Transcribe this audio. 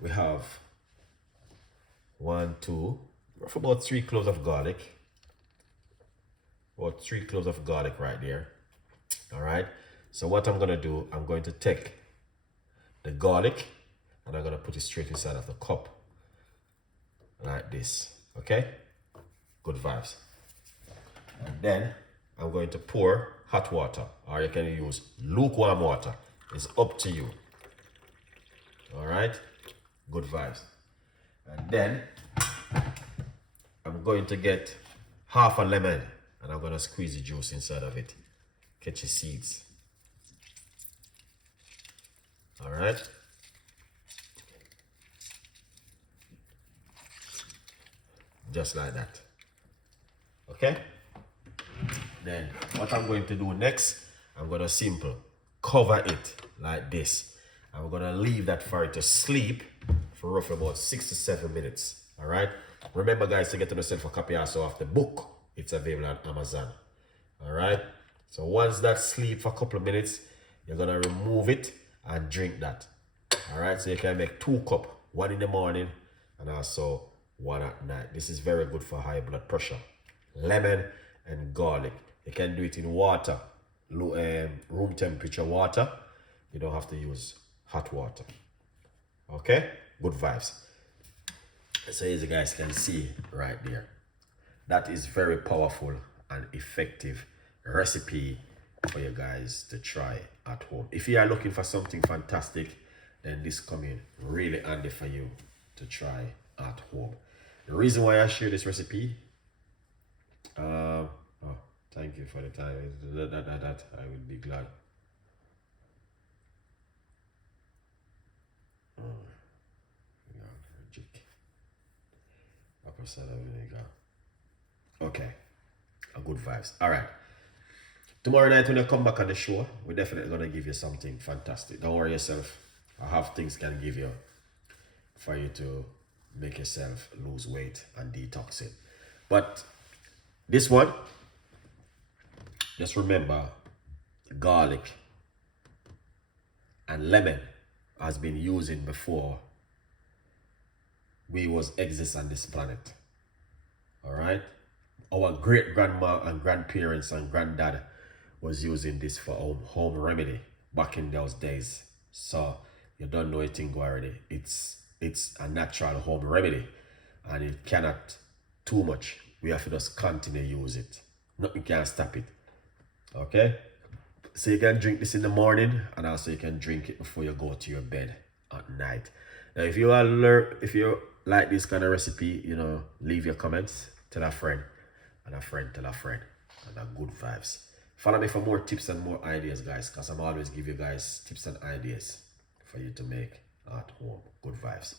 we have one, two, for about 3 cloves of garlic. About 3 cloves of garlic right there. All right. So what I'm gonna do, I'm going to take the garlic and I'm gonna put it straight inside of the cup, like this. Okay. Good vibes. And then I'm going to pour hot water, or you can use lukewarm water. It's up to you. All right. Good vibes. And then I'm going to get half a lemon and I'm going to squeeze the juice inside of it. Catch the seeds. All right. Just like that. Okay. Then what I'm going to do next, I'm going to simple cover it like this. I'm going to leave that for it to sleep for roughly about 6 to 7 minutes. All right. Remember, guys, to get yourself a copy also of the book. It's available on Amazon. All right. So once that sleep for a couple of minutes, you're going to remove it and drink that. All right. So you can make 2 cups, 1 in the morning and also 1 at night. This is very good for high blood pressure. Lemon and garlic. You can do it in water, room temperature water. You don't have to use hot water. Okay. Good vibes. So as you guys can see right there, that is very powerful and effective recipe for you guys to try at home. If you are looking for something fantastic, then this come in really handy for you to try at home. The reason why I share this recipe, oh, thank you for the time. That I will be glad. Okay, a good vibes. All right. Tomorrow night when you come back on the show, we're definitely gonna give you something fantastic. Don't worry yourself. I have things can give you for you to make yourself lose weight and detox it. But this one, just remember, garlic and lemon has been using before we was exist on this planet. All right. Our great grandma and grandparents and granddad was using this for home remedy back in those days. So you don't know anything already. It's a natural home remedy and it cannot too much. We have to just continue to use it. Nothing can stop it. Okay? So you can drink this in the morning and also you can drink it before you go to your bed at night. Now if you like this kind of recipe, you know, leave your comments, tell a friend, and a friend tell a friend, and a good vibes. Follow me for more tips and more ideas, guys, because I'm always give you guys tips and ideas for you to make at home. Good vibes.